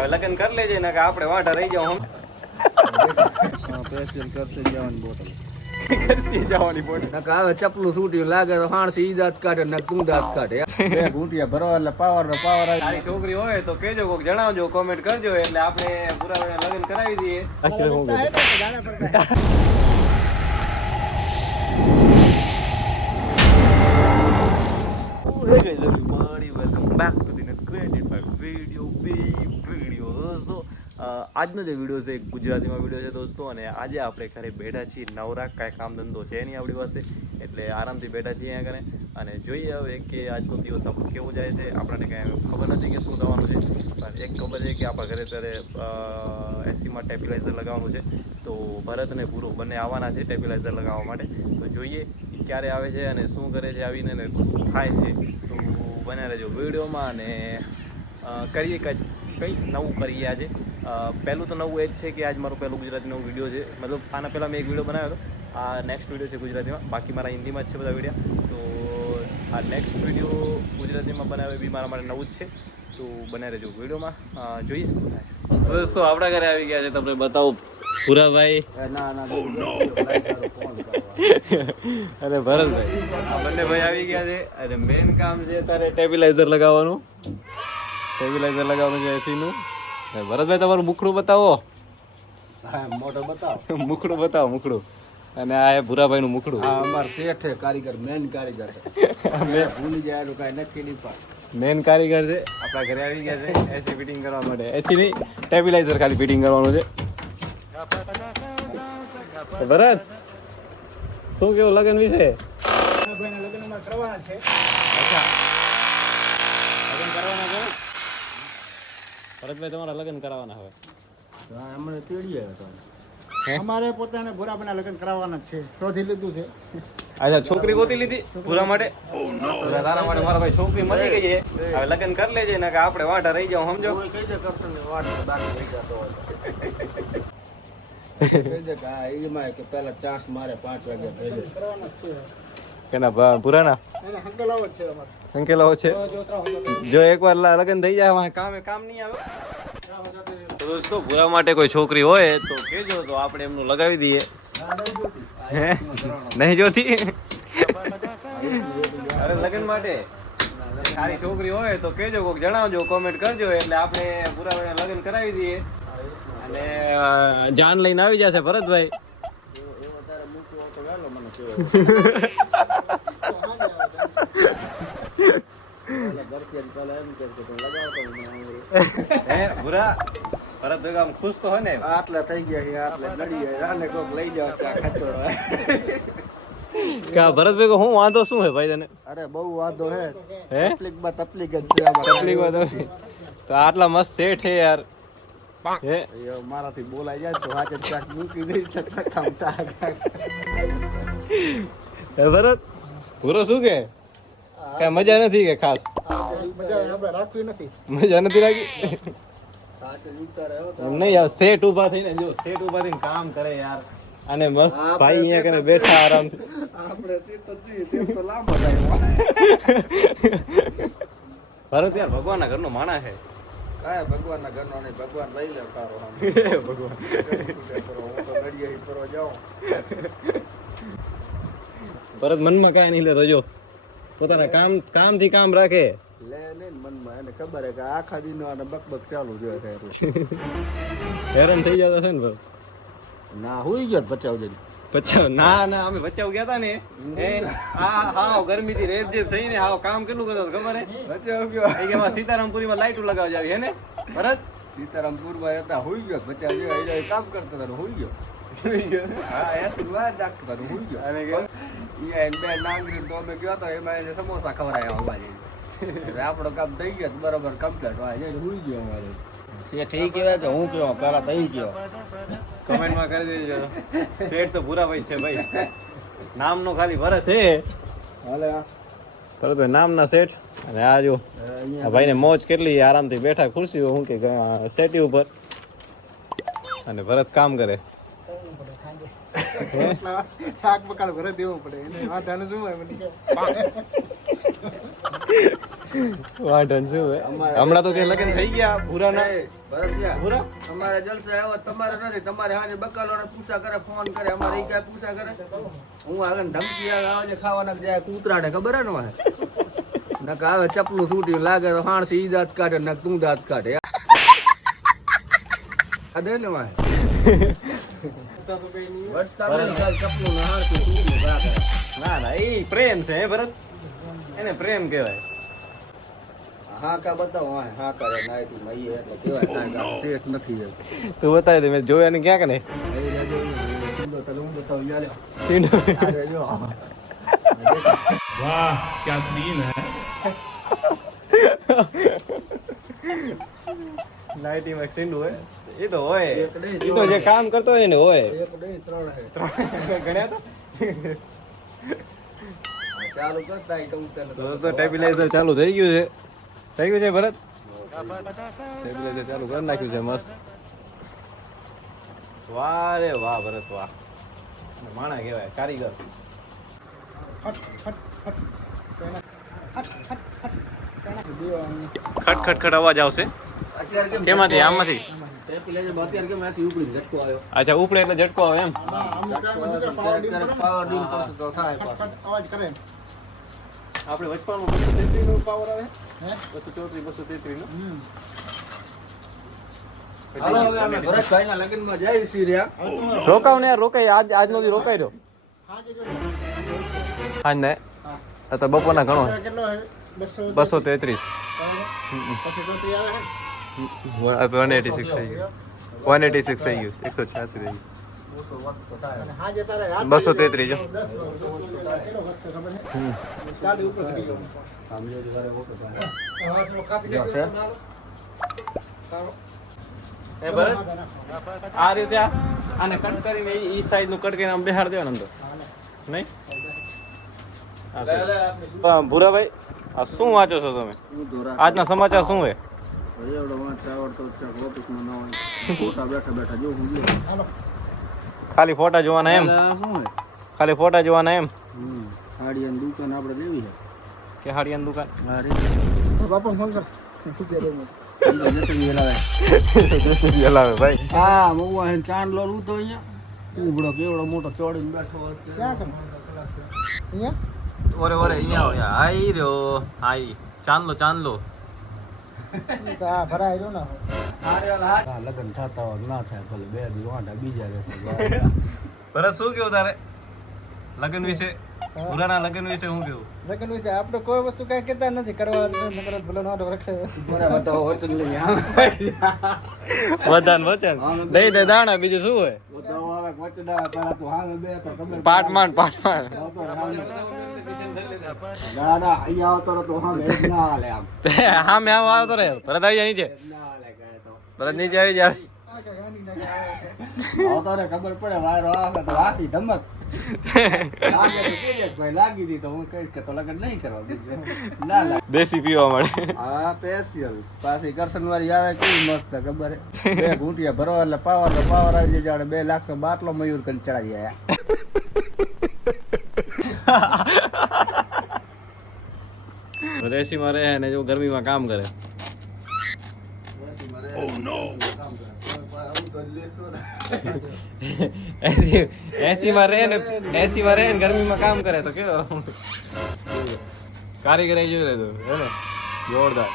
હવે લગ્ન કરી લેજે ને કે આપણે વાંઢા રહી જાવ સ્પેશિયલ કરશે જવાની બોટલ કરસી જવાની બોટ નકા હવે ચપલું છૂટ્યું લાગે તો હાણસી ઈ દાંત કાઢે ને તું દાંત કાઢે બે ઘૂંટિયા ભરવા એટલે પાવર આવે. તારી છોકરી હોય તો કેજો, કોક જણાવજો, કોમેન્ટ કરજો એટલે આપણે પૂરા લગ્ન કરાવી દઈએ. આજનો જે વિડીયો છે ગુજરાતીમાં વિડીયો છે દોસ્તો, અને આજે આપણે ઘરે બેઠા છીએ, નવરા કાંઈ કામ ધંધો છે નહીં આપણી પાસે, એટલે આરામથી બેઠા છીએ અહીંયા ઘરે. અને જોઈએ હવે કે આજનો દિવસ આપણો કેવો જાય છે. આપણને કાંઈ ખબર નથી કે શું થવાનું છે, પણ એક ખબર છે કે આપણા ઘરે અત્યારે એસીમાં ટેબિલાઇઝર લગાવવાનું છે. તો ભરત અને પૂરો બંને આવવાના છે ટેબિલાઇઝર લગાવવા માટે. તો જોઈએ ક્યારે આવે છે અને શું કરે છે આવીને ને શું થાય છે. તો બને રહેજો વિડીયોમાં અને કરીએ કંઈક નવું કરીએ આજે. પહેલું તો નવું એ જ છે કે આજ મારું પહેલું ગુજરાતી નવું વિડીયો છે. મતલબ આના પહેલાં મેં એક વિડીયો બનાવ્યો હતો, આ નેક્સ્ટ વિડીયો છે ગુજરાતીમાં, બાકી મારા હિન્દીમાં જ છે બધા વિડીયો. તો આ નેક્સ્ટ વિડીયો ગુજરાતીમાં બનાવ્યો એ બી મારા માટે નવું જ છે. તો બનાવી રહેજો વિડીયોમાં, જોઈએ શું થાય. દોસ્તો આપણા ઘરે આવી ગયા છે, તમને બતાવું પુરાભાઈ અને ભરતભાઈ, આ બંને ભાઈ આવી ગયા છે. અને મેઇન કામ છે તારે ટેબિલાઇઝર લગાવવાનું, ટેબિલાઇઝર લગાવવાનું છે એસીનું. ભરતભાઈ તમારું મુખડું બતાવો. મોટો બતાવો, મુખડું બતાવો, મુખડું. અને આ એ ભૂરાભાઈનું મુખડું. આ અમાર શેઠ છે, કારીગર, મેન કારીગર છે. ભૂલી જાય તો કાંઈ નક્કી નહીં પાડે. મેન કારીગર છે, આપણા ઘરે આવી ગયા છે એસી ફિટિંગ કરવા માટે. એસી નહીં, ટેબિલાઇઝર ખાલી ફિટિંગ કરવાનું છે. ભરત શું કેવું લગ્ન વિશે? લગ્નમાં કરવાના છે. અચ્છા, લગ્ન કરવાના છે. ભરતભાઈ તમારા લગ્ન કરાવવાના હવે? અમને તેડીએ અમારે પોતાને ભૂરાભાઈના લગ્ન કરાવવાના છે, શોધી લીધું છે. અચ્છા, છોકરી ગોતી લીધી પૂરા માટે? તારા માટે મારા ભાઈ છોકરી મળી ગઈ છે, હવે લગ્ન કરી લેજે ને કે આપણે વાંઢા રહી જાવ, સમજો? કહી દે કરશનની વાટ બાકી રહી જતો હોય કહી દે કે હા એમાં કે પહેલા ચાન્સ મારે 5 વાગ્યા થઈ જાય કરવાના છે. કેના પુરાના એને હંકેલાવો જ છે અમારે. સંકેલાઓ છે. જો એકવાર લગ્ન થઈ જાય કામ નહીં આવે. તો દોસ્તો પૂરા માટે કોઈ છોકરી હોય તો કેજો, તો આપણે એમનું લગાવી દઈએ. હે નહીં જોતી? અરે લગ્ન માટે સારી છોકરી હોય તો કેજો, કોક જણાવજો, કોમેન્ટ કરજો એટલે આપણે પૂરા લગ્ન કરાવી દઈએ. અને જાન લઈને આવી જશે ભરતભાઈ. હે ભૂરા ભરતભાઈ આમ ખુશ તો હોય ને? આટલા થઈ ગયા છે, આટલા નડી આને કોક લઈ જાવ ચા ખચોડો. કા ભરતભાઈ હું વાંધો શું હે ભાઈ તને? અરે બહુ વાંધો હે, હે તકલીફ જ છે આમાં. તકલીફ તો આટલા મસ્ત સેઠ હે યાર. હે મારાથી બોલાઈ જાય તો હાથે ચાક મૂકી દઈ કામતા. હે ભરત ભૂરો શું કે કઈ મજા નથી કે ખાસ? મજા આપણે રાખવી નથી. મજા નથી લાગી? હાથે ઉતારે નહીં યાર, સેટ ઉભા થઈને જો, સેટ ઉભા થઈને કામ કરે યાર. અને મસ્ત ભાઈ અહીંયા કને બેઠા આરામથી. આપણે સીટ તો છીએ તેમ તો લાંબો થાય. ભરત યાર ભગવાનના ઘરનો માણસ છે. કાય ભગવાનના ઘરનો નહીં, ભગવાન લઈ લે તારો આમ. ભગવાન હું તો નડિયા ફરવા જાઉં. ભરત મનમાં કાંઈ નહીં લેતો, જો પોતાના કામથી કામ રાખે. લે ને મનમાં એને ખબર હે કે આખા દિનો આને બકબક ચાલુ જ હોય એટલે હેરાન થઈ જતો છે ને ભરત? ના હુઈ ગયો બચાવ જઈ. બચાવ ના અમે બચાવ ગયા હતા ને હાવ ગરમીથી રેપજેપ થઈને હાવ કામ કેટલું કરતો ખબર હે? બચાવ ગયો એ કે સીતારામપુરીમાં લાઈટો લગાવવા જાવી હે ને ભરત? સીતારામપુરમાં હતા હુઈ ગયો બચાવ ગયો. એ કામ કરતો હતો હુઈ ગયો. હા એસી વાત રાખતો હતો હુઈ ગયો. અને બે નાંગરી તો અમે ગયો તો એમાં એને સમોસા ખવડાયા અંબાજી. આપણો કામ થઈ ગયો બરોબર કમ્પ્લીટ હોય હુઈ ગયો અમારે. શેઠ એ કહેવાય કે હું કેવો પેલા થઈ ગયો. કમેન્ટમાં કરી દેજો. શેઠ તો ભૂરાભાઈ છે ભાઈ, નામનો ખાલી ભરત છે. હાલે ભરત નામના શેઠ. અને આ જો આ ભાઈને મોજ કેટલી, આરામથી બેઠા ખુરશી હું કે સેટી ઉપર, અને ભરત કામ કરે. શાક બકાલ ઘરે દેવું પડે એને વાંધાને શું હોય મને વાંઢન શું હે હમણાં તો કે લગન થઈ ગયા ભૂરાના એ, ભરતિયા, ભૂરા અમારે જલસા આવ્યો તમારે નથી. તમારે હાજે બકાલોને પૂછા કરે, ફોન કરે, અમારે ઈ કાંઈ પૂછા કરે. હું આગળ ધમકી આવે ખાવાના જાય કૂતરાને ખબર હે ને વાહે? નક આવે ચપલું છૂટી લાગે તો હાણસી ઈ દાંત કાઢે નક તું દાંત કાઢે આ દે ને વાહે વટતા નહીં ચાલ ચપલું ને હાણસી છૂટી લાગે. ના ના એ પ્રેમ છે હે ભરત એને પ્રેમ કહેવાય હા કા બતાવો વાહે હા કરે ના તું મઈ એટલે કહેવાય કાંઈ કામ શેઠ નથી એમ. તું બતાવી દે મેં જોયા ને ક્યાં કે નહીં એ રહેજો સુંદર તને હું બતાવું યાર સીંડો આ રહેજો वाह क्या सीन है નાઇટીમાં એક સીંડું હોય એ તો હોય એક નહીં, એ તો જે કામ કરતો હોય ને હોય એક નહીં ત્રણ હે ગણ્યા તો ચાલુ કરતા ઈ કહું તને તો ટેબિલાઇઝર ચાલુ થઈ ગયું છે ભરત ટેબિલાઇઝર ચાલુ કરી નાખ્યું છે મસ્ત વાહ રે વાહ ભરત વાહ માણા કહેવાય કારીગર ખટ ખટ ખટ અવાજ આવશે અત્યારે કેમ કેમાંથી આમાંથી ટેબિલાઇઝર અત્યારે કેમ એસી ઉપડી ઝટકો આવ્યો અચ્છા ઉપડે એટલે ઝટકો આવે એમ ક્યારેક પાવર ડીમ પડશે તો થાય પાછું. અવાજ કરે આપણે વચપામાં 233 નો પાવર આવે હે 234 233 નો હાલો હવે અમે ભરતભાઈના લગ્નમાં જઈએ છીએ રહ્યા. રોકાવ ને યાર રોકાઈ આજનો દી રોકાઈ રહ્યો હા જે આજ ને આ તો બપોરના ઘણો કેટલો હે 200 233 પછી ચોથી આવે હે 186 થઈ ગયું 186 થઈ ગયું 186 થઈ ગયું અને હા જે તારે રાત 233 જો 10 કેટલો વખત ખબર હે ચાલી ઉપર ચડી ગયો આમ જો ઘરે ઓકે તો. જો છે એ ભરત આ રીતે આને કટ કરીને ઈ સાઈઝ નું કટ કરીને આમ બેહાડ દેવાનું અંદર નહીં ભૂરાભાઈ આ શું વાંચો છો તમે હું ધોરા આજના સમાચાર શું હે એવડો વાંચતા આવડતો જ છે, ઓફિસમાં ન હોય ફોટા બેઠા બેઠા જો હું ગયો ખાલી ફોટા જોવાના એમ આ શું હે ખાલી ફોટા જોવાના એમ સાડીયાની દુકાન આપણે લેવી છે. કે હાડિયાની દુકાન હા રે બાપા ફોન કર હલાવે ભાઈ હા મઉવા હે ચાંદલો રૂતો અહીંયા ઉભડો કેવડો મોટો ચોડીને બેઠો હોય કે. ક્યાં કર અહીંયા ઓરે ઓરે અહીંયા આવો યાર હાઈ રહ્યો હાઈ ચાંદલો હા ભરાય રહ્યો ને હા લગ્ન થતા હોય ના થાય ભલે 2 દી વાંઢા બીજા રહેશે ભરત શું કેવું તારે લગ્ન વિશે પુરાના લગ્ન વિશે શું કેવું લગ્ન વિશે આપણે કોઈ વસ્તુ કઈ કહેતા નથી કરવા નકર ભલે નો રખે બરાબર તો વચન લઈ વચન દઈ દે દાણા બીજું શું હોય પાટમાન ના ના અહીંયા આવતો તો હા ના હાલે આમ હા મેં આવતો રહે ભરત આવી જાય નીચે ના હાલે કાંઈ તો ભરત નીચે આવી જાય આવતો ને ખબર પડે વાયરો આવે તો આખી ધમક લાગે તો કેજે ભાઈ લાગી દી તો હું કહીશ કે તો લગન નહીં કરવા બીજું ના લાગે દેશી પીવા મળે હા સ્પેશિયલ પાછી કરશન વાળી આવે કેવી મસ્ત ખબર હે 2 ઘૂંટિયા ભરો એટલે પાવર આવી જાય જાણે 2 લાખ નો બાટલો મયુર કરીને ચડાવી આયા રેસીમાં રહે ને જો ગરમીમાં કામ કરે એસી માં રહે ને ગરમીમાં કામ કરે તો કેવો કારીગર જોઈ લે તું હે ને જોરદાર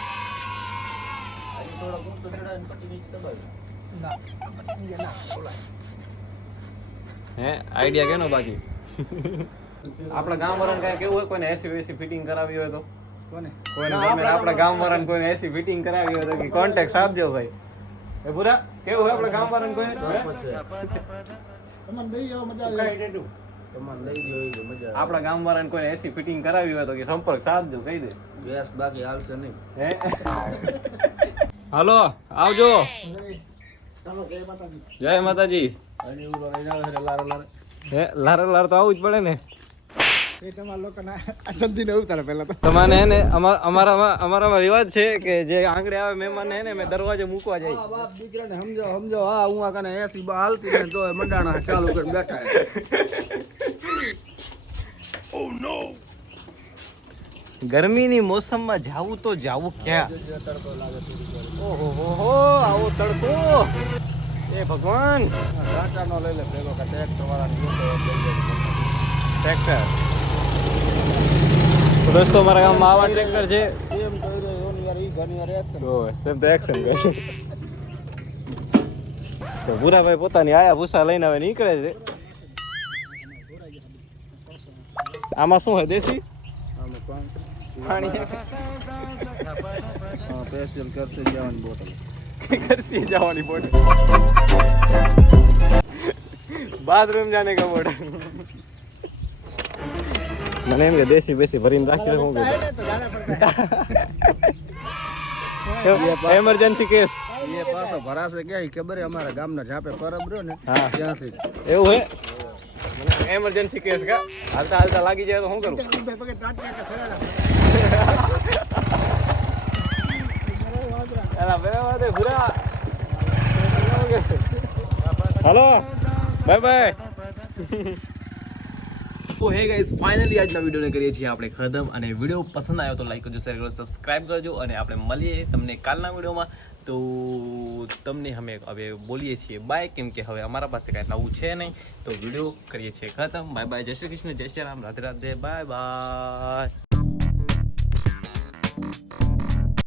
હે આઈડિયા કેનો બાકી આપણા ગામ વાળાને કઈ કેવું હોય કોઈને એસી ફિટિંગ કરાવી હોય તો કોઈને ગમે આપણા ગામ વાળાને કોઈને એસી ફિટિંગ કરાવી હોય તો કે કોન્ટેક્ટ આપજો ભાઈ એ પૂરા કેવું હોય આપણા ગામ વાળાને કોઈને તમને દઈ જાવ મજા આવે તમારે લઈ ગયો એ મજા આપણા ગામ વાળાને કોઈને એસી ફિટિંગ કરાવી હોય તો કે સંપર્ક સાધજો કહી દે ગેસ બાકી હાલશે નહીં હે હાલો આવજો ચાલો જય માતાજી જય માતાજી અને ઉરો લઈને આવે છે લારો લારો હે લાર તો આવું જ પડે ને એ તમારા લોકોના સંધિને ઉતારે પહેલા તો તમારે હે ને અમારામાં રિવાજ છે કે જે આંગળે આવે મહેમાન હે ને મેં દરવાજે મૂકવા જાય આ બાપ દીકરાને સમજો હા હું આ કને એસી હાલતી ને તો મંડાણા ચાલુ કરીને બેઠા ગરમીની મોસમમાં જાવું તો જાવું ક્યાં? તડકો લાગે થોડી ઓહો હો હો, આવો તડકો. એ ભગવાન. ઢાંચાનો લઈ લે ભેગો કે ટ્રેક્ટર વાળાને જોતો હોય લઈ જાય. ટ્રેક્ટર. તો દોસ્તો મારા ગામમાં આવા ટ્રેક્ટર છે. કેમ કહી રહ્યો ને યાર, ઈ ઘણી વાર એક્શન. તેમ તો એક્શન કરે. તો ભૂરાભાઈ પોતાની આયા ભૂસા લઈને હવે નીકળે છે. આમાં શું હોય દેશી આમાં પાણી સ્પેશિયલ કરશે જવાની બોટલ. કરસી જવાની બોટલ બાથરૂમ જાને કા બોટલ. મને એમ કે દેશી બેસી ભરીને રાખી હું એમરજન્સી કેસ. એ પાછો ભરાશે ક્યાં ખબર હે? અમારા ગામના ઝાપે પરબ રહ્યો ને હા. ત્યાંથી. એવું હે એમરજન્સી કેસ કા હાલતા હાલતા લાગી જાય તો શું કરું? અલા બરાબર છે ભૂરા. હાલો બાય બાય. તો હે ગાઈસ, ફાઇનલી આજના વિડીયોને કરીએ છીએ આપણે ખતમ. અને વિડીયો પસંદ આવ્યો તો લાઈક કરજો, શેર કરજો, સબસ્ક્રાઇબ કરજો. અને આપણે મળીએ તમને કાલના વિડીયોમાં. તો તમને અમે હવે બોલીએ છીએ બાય, કેમ કે હવે અમારા પાસે કાંઈ નવું છે નહીં. તો વિડીયો કરીએ છીએ ખતમ. Bye bye. જય શ્રી કૃષ્ણ, જય શ્રી રામ, રાધે રાધે, બાય બાય.